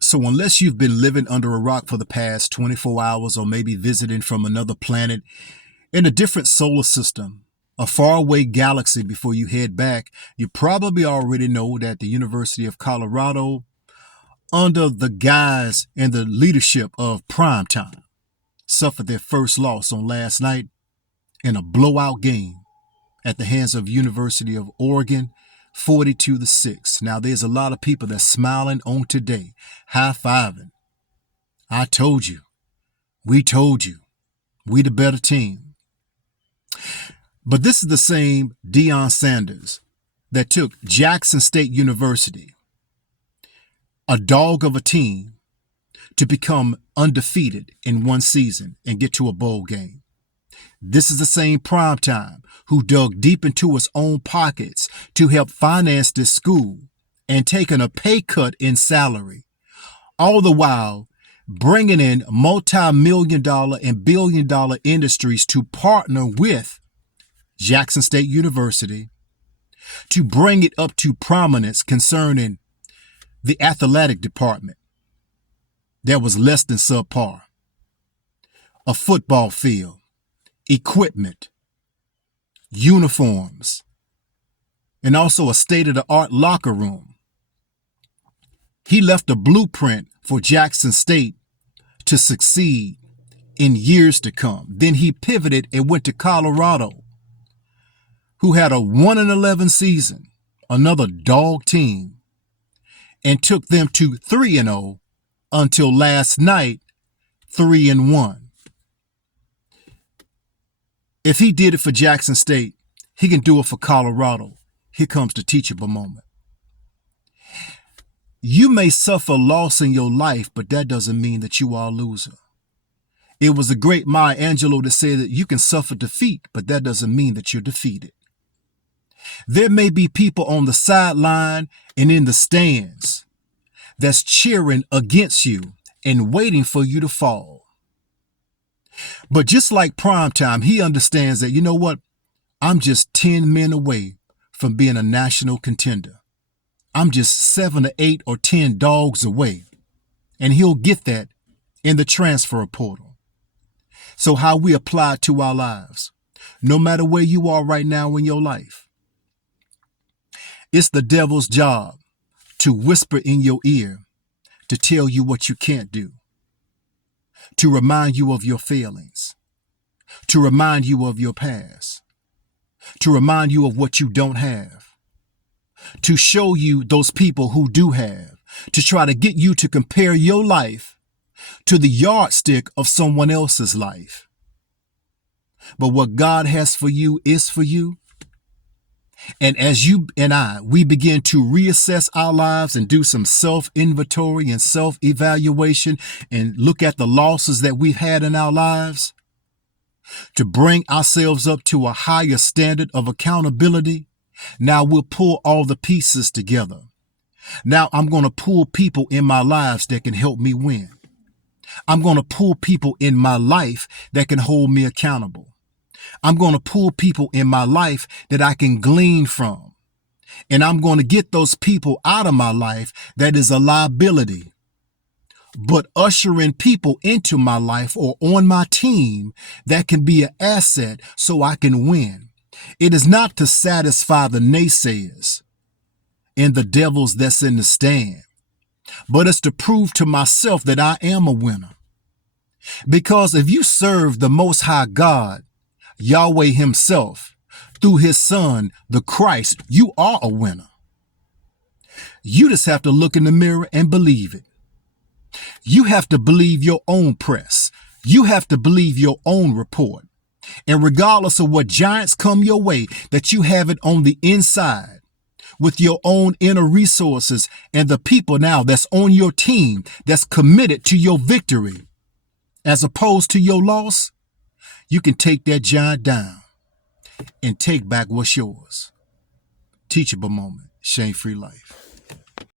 So unless you've been living under a rock for the past 24 hours or maybe visiting from another planet in a different solar system, a faraway galaxy before you head back, you probably already know that the University of Colorado, under the guise and the leadership of Primetime, suffered their first loss on last night in a blowout game at the hands of University of Oregon, 42-6. Now there's a lot of people that's smiling on today, high-fiving. I told you. We told you. We the better team. But this is the same Deion Sanders that took Jackson State University, a dog of a team, to become undefeated in one season and get to a bowl game. This is the same Primetime who dug deep into his own pockets to help finance this school and taking a pay cut in salary, all the while bringing in multi-million-dollar and billion-dollar industries to partner with Jackson State University to bring it up to prominence concerning the athletic department that was less than subpar, a football field, equipment, uniforms, and also a state-of-the-art locker room. He left a blueprint for Jackson State to succeed in years to come. Then he pivoted and went to Colorado, who had a 1-11 season, another dog team, and took them to 3-0 until last night, 3-1. If he did it for Jackson State, he can do it for Colorado. Here comes the teachable moment. You may suffer loss in your life, but that doesn't mean that you are a loser. It was the great Maya Angelou that said that you can suffer defeat, but that doesn't mean that you're defeated. There may be people on the sideline and in the stands that's cheering against you and waiting for you to fall. But just like Primetime, he understands that, you know what? I'm just 10 men away from being a national contender. I'm just 7 or 8 or 10 dogs away. And he'll get that in the transfer portal. So how we apply it to our lives, no matter where you are right now in your life, it's the devil's job to whisper in your ear, to tell you what you can't do, to remind you of your failings, to remind you of your past, to remind you of what you don't have, to show you those people who do have, to try to get you to compare your life to the yardstick of someone else's life. But what God has for you is for you. And as you and we begin to reassess our lives and do some self-inventory and self-evaluation and look at the losses that we've had in our lives to bring ourselves up to a higher standard of accountability, now we'll pull all the pieces together. Now I'm going to pull people in my lives that can help me win. I'm going to pull people in my life that can hold me accountable. I'm going to pull people in my life that I can glean from. And I'm going to get those people out of my life that is a liability. But ushering people into my life or on my team that can be an asset so I can win. It is not to satisfy the naysayers and the devils that's in the stand, but it's to prove to myself that I am a winner. Because if you serve the Most High God, Yahweh himself, through his son, the Christ, you are a winner. You just have to look in the mirror and believe it. You have to believe your own press. You have to believe your own report. And regardless of what giants come your way, that you have it on the inside with your own inner resources and the people now that's on your team that's committed to your victory as opposed to your loss. You can take that giant down and take back what's yours. Teachable moment, shame-free life.